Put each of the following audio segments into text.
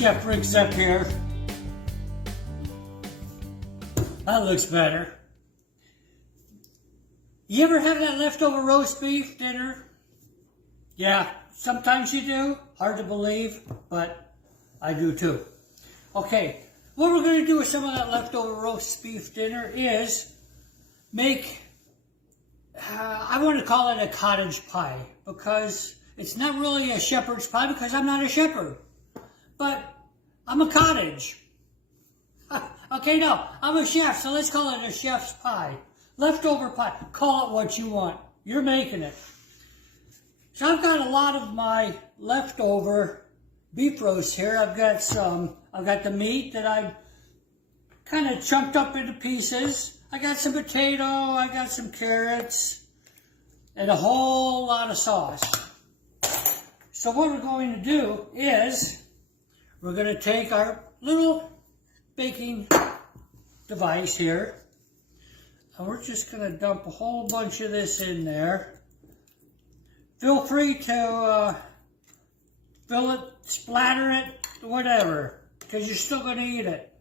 Chef Rick Zepp here. That looks better. You ever have that leftover roast beef dinner? Yeah, sometimes you do. Hard to believe, but I do too. Okay, what we're going to do with some of that leftover roast beef dinner is make, I want to call it a cottage pie, because it's not really a shepherd's pie because I'm not a shepherd, but I'm a cottage. Okay, no, I'm a chef, so let's call it a chef's pie. Leftover pie, call it what you want. You're making it. So I've got a lot of my leftover beef roast here. I've got the meat that I've kind of chunked up into pieces. I got some potato, I got some carrots, and a whole lot of sauce. So what we're going to do is, we're going to take our little baking device here, and we're just going to dump a whole bunch of this in there. Feel free to fill it, splatter it, whatever, because you're still going to eat it.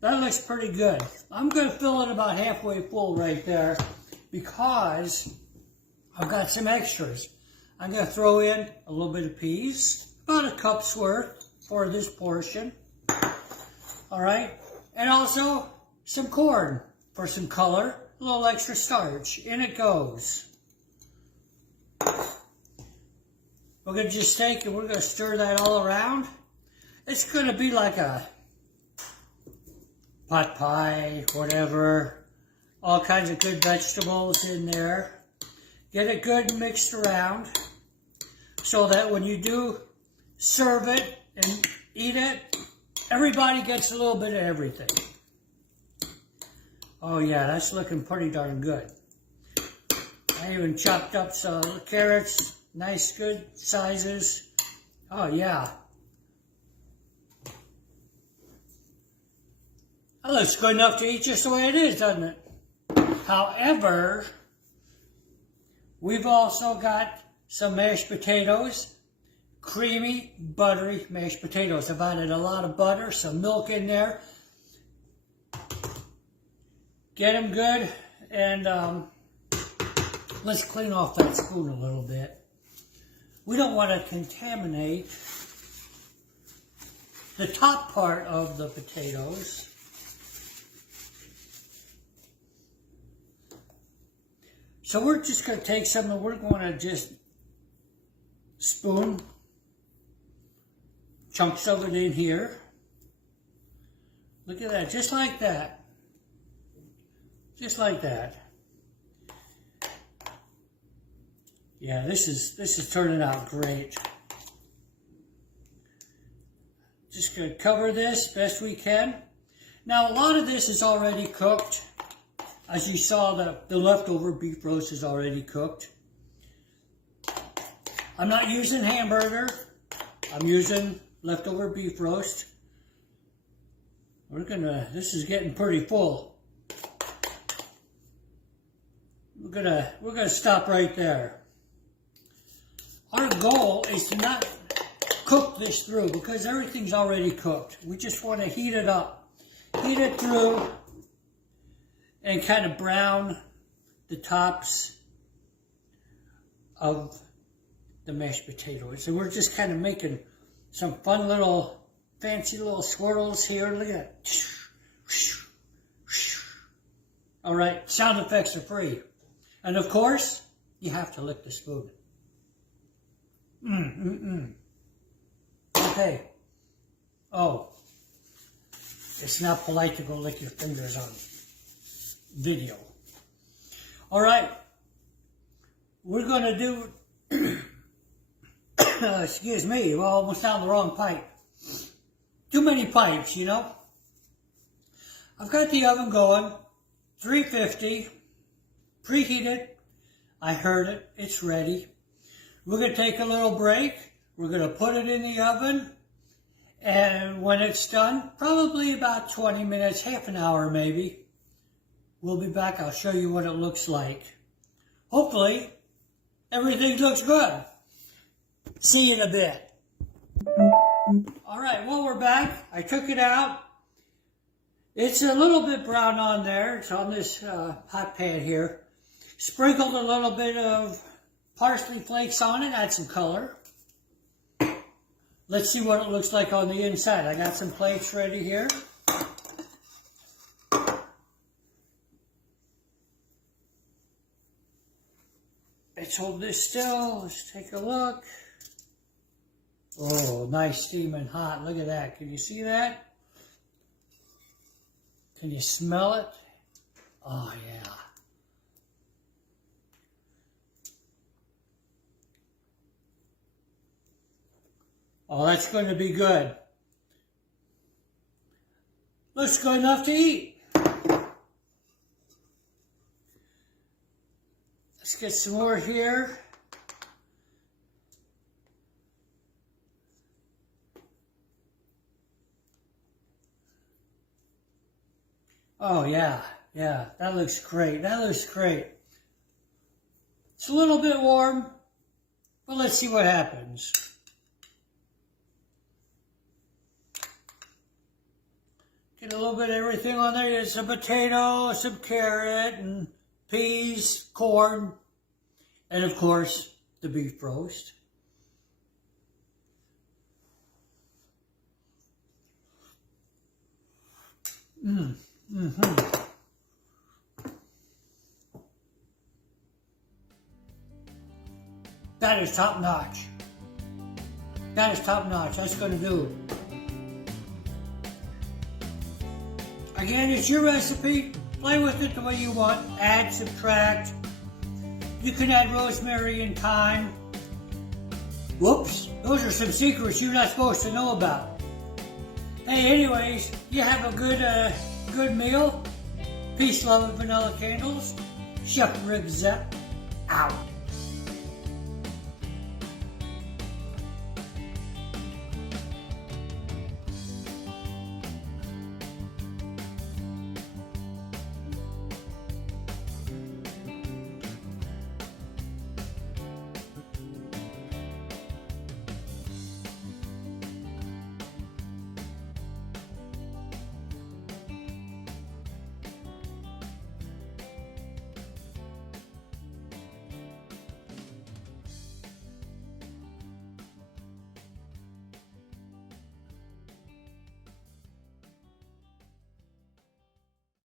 That looks pretty good. I'm going to fill it about halfway full right there, because I've got some extras. I'm going to throw in a little bit of peas, about a cup's worth for this portion. All right, and also some corn for some color, a little extra starch. In it goes. We're going to just take and we're going to stir that all around. It's going to be like a pot pie, whatever. All kinds of good vegetables in there. Get it good mixed around so that when you do serve it and eat it, everybody gets a little bit of everything. Oh yeah, that's looking pretty darn good. I even chopped up some carrots, nice good sizes. Oh yeah. That looks good enough to eat just the way it is, doesn't it? However, we've also got some mashed potatoes. Creamy, buttery mashed potatoes. I've added a lot of butter, some milk in there. Get them good, and let's clean off that spoon a little bit. We don't want to contaminate the top part of the potatoes. So we're just going to take some, and we're going to just spoon chunks of it in here. Look at that, just like that. Just like that. Yeah, this is turning out great. Just gonna cover this best we can. Now a lot of this is already cooked. As you saw, the leftover beef roast is already cooked. I'm not using hamburger. I'm using leftover beef roast. This is getting pretty full. We're gonna stop right there. Our goal is to not cook this through because everything's already cooked. We just want to heat it up. Heat it through and kind of brown the tops of the mashed potatoes. So we're just kind of making some fun little, fancy little swirls here. Look at that. All right, sound effects are free. And of course, you have to lick the spoon. Okay. Oh, it's not polite to go lick your fingers on video. All right. We're going to do, excuse me, we're almost down the wrong pipe. Too many pipes, you know. I've got the oven going, 350, preheated. I heard it, it's ready. We're going to take a little break. We're going to put it in the oven. And when it's done, probably about 20 minutes, half an hour maybe, we'll be back. I'll show you what it looks like. Hopefully, everything looks good. See you in a bit. Alright, well, we're back. I took it out. It's a little bit brown on there. It's on this hot pan here. Sprinkled a little bit of parsley flakes on it, add some color. Let's see what it looks like on the inside. I got some plates ready here. Let's hold this still. Let's take a look. Oh, nice steaming hot. Look at that. Can you see that? Can you smell it? Oh, yeah. Oh, that's going to be good. Looks good enough to eat. Let's get some more here. Oh, yeah, that looks great. That looks great. It's a little bit warm, but let's see what happens. Get a little bit of everything on there. There's some potato, some carrot, and peas, corn, and of course, the beef roast. That is top notch. That is top notch. That's going to do it. Again, it's your recipe. Play with it the way you want. Add, subtract. You can add rosemary and thyme. Whoops. Those are some secrets you're not supposed to know about. Hey, anyways, you have a good meal. Peace, love, and vanilla candles. Chef Rib Zepp out.